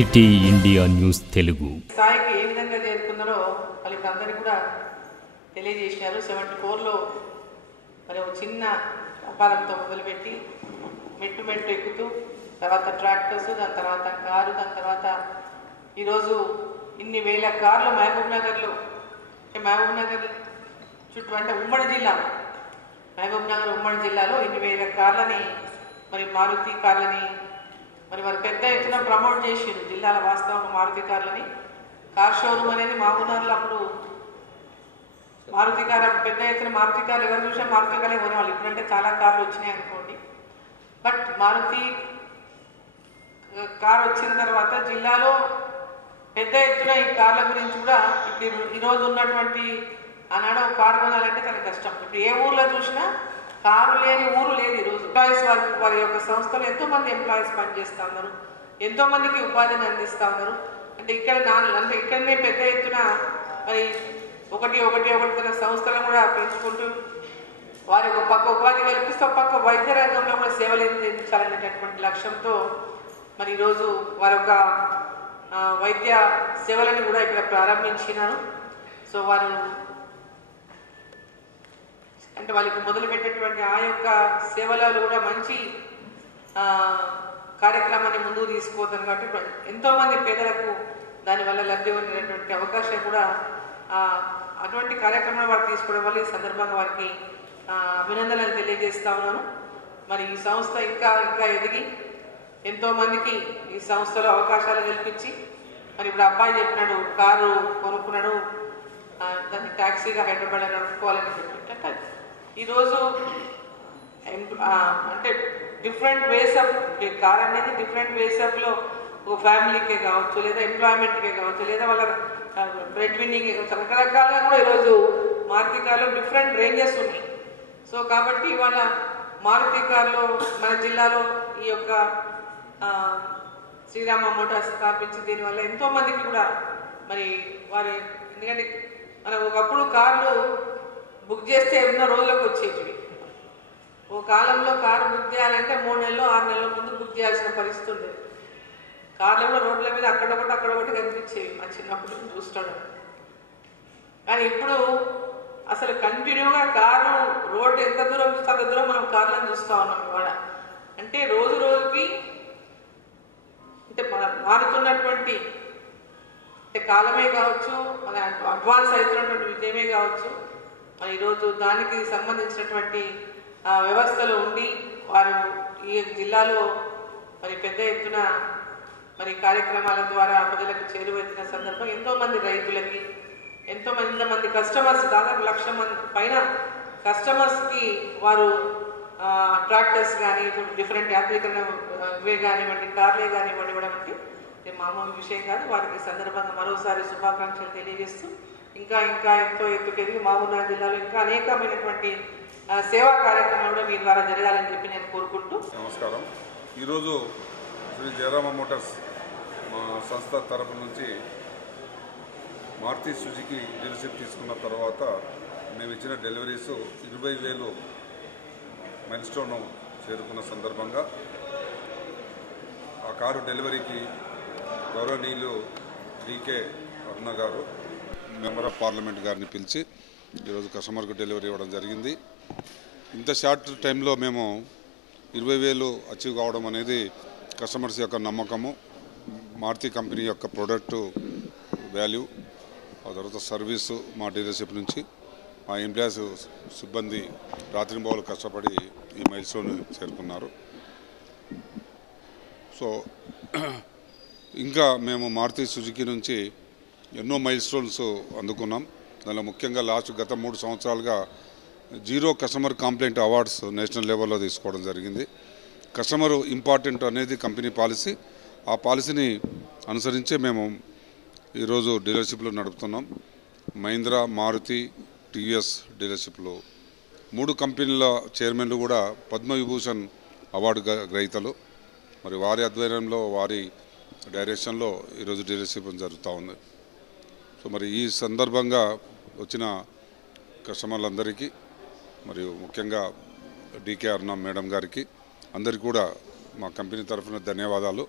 City India news Telugu స్థాయికి ఏ విధంగా చేరుకున్నారో వాళ్ళకి అందరికీ కూడా తెలియజేశారు. 74లో మరి ఒక చిన్న వ్యాపారంతో మొదలుపెట్టి మెట్టు మెట్టు ఎక్కుతూ తర్వాత ట్రాక్టర్స్, దాని తర్వాత కారు, దాని తర్వాత ఈరోజు ఇన్ని వేల కార్లు మహబూబ్ నగర్లో, మహబూబ్ నగర్ చుట్టూ అంటే ఉమ్మడి జిల్లా, మహబూబ్ నగర్ ఉమ్మడి జిల్లాలో ఇన్ని వేల కార్లని మరి మారుతి కార్లని మరి వారు పెద్ద ఎత్తున ప్రమోట్ చేసిండ్రు. జిల్లాల వాస్తవంగా మారుతి కార్లని, కార్ షోరూమ్ అనేది మహబూబ్నగర్లో అప్పుడు మారుతి కార్ పెద్ద ఎత్తున మారుతి కార్లు ఎవరు చూసినా మారుతి కార్లే కొనేవాళ్ళు. ఇప్పుడంటే చాలా కార్లు వచ్చినాయి అనుకోండి. బట్ మారుతి కార్ వచ్చిన తర్వాత జిల్లాలో పెద్ద ఎత్తున ఈ కార్ల గురించి కూడా ఇప్పుడు ఈరోజు ఉన్నటువంటి ఆనాడు కారు కొనాలంటే చాలా కష్టం. ఇప్పుడు ఏ ఊర్లో చూసినా కారు లేని ఊరు లేదు. ఈరోజు ఎంప్లాయీస్ వారి యొక్క సంస్థలో ఎంతోమంది ఎంప్లాయీస్ పనిచేస్తూ ఉన్నారు, ఎంతోమందికి ఉపాధిని అందిస్తూ ఉన్నారు. అంటే ఇక్కడనే పెద్ద ఎత్తున మరి ఒకటి తన సంస్థలను కూడా పెంచుకుంటూ వారి ఒక పక్క ఉపాధి కల్పిస్తూ పక్క వైద్య రంగంలో కూడా సేవలు అందించాలనేటటువంటి లక్ష్యంతో మరి ఈరోజు వారి యొక్క వైద్య సేవలను కూడా ఇక్కడ ప్రారంభించినారు. సో వారు అంటే వాళ్ళకి మొదలుపెట్టేటువంటి ఆ యొక్క సేవలలో కూడా మంచి కార్యక్రమాన్ని ముందుకు తీసుకుపోతారు. కాబట్టి ఎంతోమంది పేదలకు దానివల్ల లబ్ధి పొందేటువంటి అవకాశం కూడా అటువంటి కార్యక్రమాలు వారు తీసుకోవడం వల్ల ఈ సందర్భంగా వారికి అభినందనలు తెలియజేస్తా ఉన్నాను. మరి ఈ సంస్థ ఇంకా ఎదిగి ఎంతోమందికి ఈ సంస్థలో అవకాశాలు కల్పించి మరి ఇప్పుడు అబ్బాయి చెప్పినాడు కారు కొనుక్కున్నాడు, దాన్ని ట్యాక్సీగా హైదరాబాద్ నడుపుకోవాలని చెప్పినట్టు ఈరోజు అంటే డిఫరెంట్ వేస్ ఆఫ్ కార్ అనేది డిఫరెంట్ వేస్ ఆఫ్లో ఒక ఫ్యామిలీకే కావచ్చు, లేదా ఎంప్లాయ్మెంట్కే కావచ్చు, లేదా వాళ్ళ బ్రెడ్ విన్నింగ్ రకరకాలుగా కూడా ఈరోజు మారుతి కార్లో డిఫరెంట్ రేంజెస్ ఉన్నాయి. సో కాబట్టి ఇవాళ మారుతి కార్లో మన జిల్లాలో ఈ యొక్క శ్రీరామ మోటార్స్ స్థాపించి దీనివల్ల ఎంతోమందికి కూడా మరి వారి ఎందుకంటే మనం ఒకప్పుడు కార్లు బుక్ చేస్తే ఉన్న రోజులకు వచ్చేటివి. ఓ కాలంలో కారు బుక్ చేయాలంటే 3 నెలలు 6 నెలల ముందు బుక్ చేయాల్సిన పరిస్థితి ఉండేది. కార్లు కూడా రోడ్ల మీద అక్కడొకటి కనిపించేవి మా చిన్నప్పుడు చూస్తాడు. కానీ ఇప్పుడు అసలు కంటిన్యూగా కారు రోడ్డు ఎంత దూరం చూస్తే అంత దూరం మనం కార్లను చూస్తూ ఉన్నాం ఇవాళ. అంటే రోజు రోజుకి అంటే మన మారుతున్నటువంటి అంటే కాలమే కావచ్చు, మన అడ్వాన్స్ అవుతున్నటువంటి విజయమే కావచ్చు, మరి ఈరోజు దానికి సంబంధించినటువంటి వ్యవస్థలో ఉండి వారు ఈ జిల్లాలో మరి పెద్ద ఎత్తున మరి కార్యక్రమాల ద్వారా ప్రజలకు చేరువెత్తిన సందర్భం ఎంతోమంది రైతులకి ఎంతమంది కస్టమర్స్, దాదాపు 1,00,000 మంది పైన కస్టమర్స్కి వారు ట్రాక్టర్స్ కానీ డిఫరెంట్ యాత్రీకరణ ఇవే కానివ్వండి, కార్లే కానివ్వండి ఇవ్వడం అంటే మామూలు విషయం కాదు. వారికి సందర్భంగా మరోసారి శుభాకాంక్షలు తెలియజేస్తూ ఇంకా ఎంతో ఎత్తుకెదిగి మహబూబ్నగర్ జిల్లాలో ఇంకా అనేకమైనటువంటి సేవా కార్యక్రమాలు కూడా మీ ద్వారా జరగాలని చెప్పి నేను కోరుకుంటూ నమస్కారం. ఈరోజు శ్రీ జయరామ మోటార్స్ మా సంస్థ తరఫు నుంచి మారుతి సుజుకి డీలర్షిప్ తీసుకున్న తర్వాత మేము ఇచ్చిన డెలివరీస్ 20,000 మైల్ స్టోన్ చేరుకున్న సందర్భంగా ఆ కారు డెలివరీకి గౌరవనీయులు డికే అరుణ గారు మెంబర్ ఆఫ్ పార్లమెంట్ గారిని పిలిచి ఈరోజు కస్టమర్కు డెలివరీ ఇవ్వడం జరిగింది. ఇంత షార్ట్ టైంలో మేము 20,000 అచీవ్ కావడం అనేది కస్టమర్స్ యొక్క నమ్మకము, మారుతి కంపెనీ యొక్క ప్రోడక్ట్ వాల్యూ, ఆ తర్వాత సర్వీసు మా డీలర్షిప్ నుంచి మా ఎంప్లాయీస్ సిబ్బంది రాత్రింబవలు కష్టపడి ఈ మైల్ స్టోన్ చేరుకున్నారు. సో ఇంకా మేము మారుతి సుజుకి నుంచి ఎన్నో మైల్ స్టోన్స్ అందుకున్నాం. దానిలో ముఖ్యంగా గత 3 సంవత్సరాలుగా zero customer complaint awards national లెవెల్లో తీసుకోవడం జరిగింది. కస్టమర్ ఇంపార్టెంట్ అనేది కంపెనీ పాలసీ. ఆ పాలసీని అనుసరించే మేము ఈరోజు డీలర్షిప్లో నడుపుతున్నాం. మహీంద్రా, మారుతి, టీవీఎస్ డీలర్షిప్లో 3 కంపెనీల చైర్మన్లు కూడా పద్మవిభూషణ్ అవార్డు గ్రహీతలు. మరి వారి ఆధ్వర్యంలో వారి డైరెక్షన్లో ఈరోజు డీలర్షిప్ జరుగుతూ ఉంది. సో మరి ఈ సందర్భంగా వచ్చిన కస్టమర్లందరికీ మరియు ముఖ్యంగా డికే అరుణ మేడం గారికి అందరికీ కూడా మా కంపెనీ తరఫున ధన్యవాదాలు.